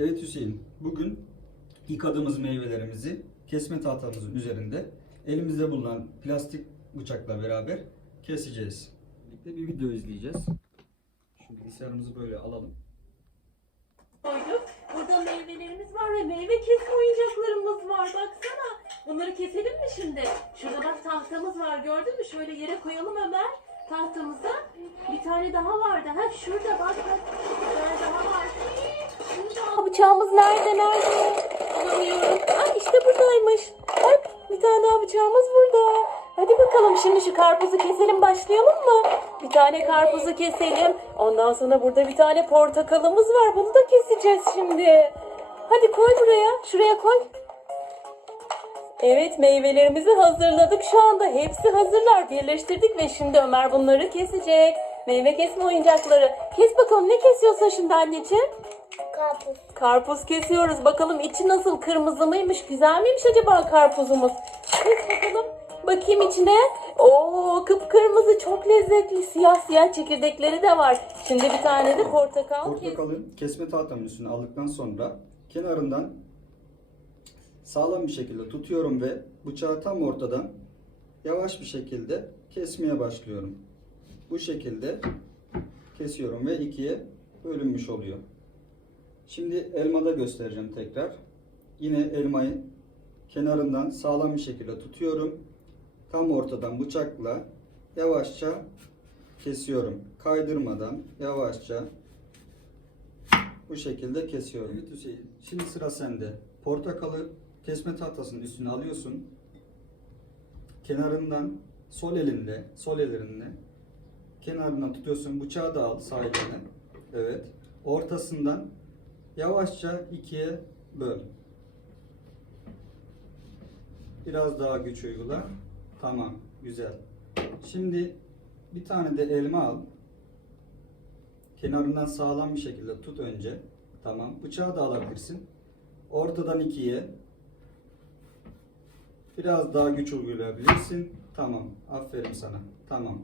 Evet Hüseyin, bugün yıkadığımız meyvelerimizi kesme tahtamızın üzerinde elimizde bulunan plastik bıçakla beraber keseceğiz. Birlikte bir video izleyeceğiz. Şu bilgisayarımızı böyle alalım. koyduk. Burada meyvelerimiz var ve meyve kesme oyuncaklarımız var. Baksana. Bunları keselim mi şimdi? Şurada bak tahtamız var. Gördün mü? Şöyle yere koyalım Ömer. Tahtamıza. Bir tane daha vardı. Ha şurada bak bak. Bir tane daha var. Şurada. Bıçağımız nerede nerede? Bulamıyorum. Ay işte buradaymış. Bak bir tane daha bıçağımız burada. Hadi bakalım şimdi şu karpuzu keselim başlayalım mı? Bir tane karpuzu keselim. Ondan sonra burada bir tane portakalımız var. Bunu da keseceğiz şimdi. Hadi koy buraya. Şuraya koy. Evet meyvelerimizi hazırladık. Şu anda hepsi hazırlar. Birleştirdik ve şimdi Ömer bunları kesecek. Meyve kesme oyuncakları. Kes bakalım ne kesiyorsun şimdi anneciğim? Karpuz. Karpuz kesiyoruz. Bakalım içi nasıl? Kırmızı mıymış? Güzel miymiş acaba karpuzumuz? Kes bakalım. Bakayım içine. Oo kıpkırmızı çok lezzetli. Siyah siyah çekirdekleri de var. Şimdi bir tane de portakal kes. Portakalı kesme tahtamın üstüne aldıktan sonra kenarından sağlam bir şekilde tutuyorum ve bıçağı tam ortadan yavaş bir şekilde kesmeye başlıyorum. Bu şekilde kesiyorum ve ikiye bölünmüş oluyor. Şimdi elmada göstereceğim tekrar. Yine elmayı kenarından sağlam bir şekilde tutuyorum. Tam ortadan bıçakla yavaşça kesiyorum. Kaydırmadan yavaşça bu şekilde kesiyorum. Şimdi sıra sende. Portakalı kesme tahtasının üstüne alıyorsun. Kenarından sol elinde, sol elerinle kenarından tutuyorsun. Bıçağı da al sağ eline. Evet. Ortasından yavaşça ikiye böl. Biraz daha güç uygula. Tamam. Güzel. Şimdi bir tane de elma al. Kenarından sağlam bir şekilde tut önce. Tamam. Bıçağı da alabilirsin. Ortadan ikiye. Biraz daha güç uygulayabilirsin. Tamam. Aferin sana. Tamam.